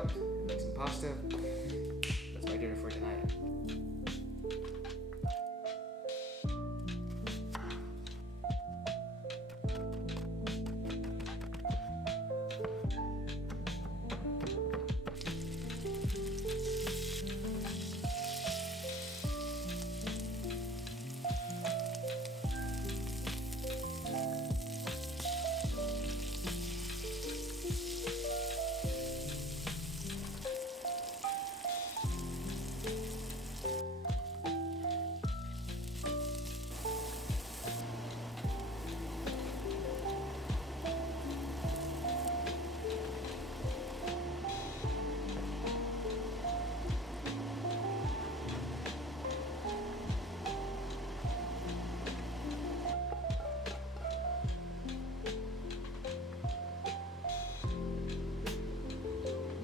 up, make some pasta. That's my dinner for tonight.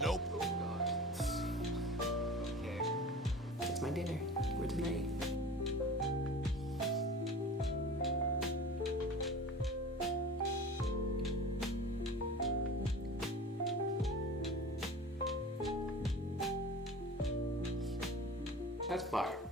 Nope. God. Okay. That's my dinner for tonight. That's fire.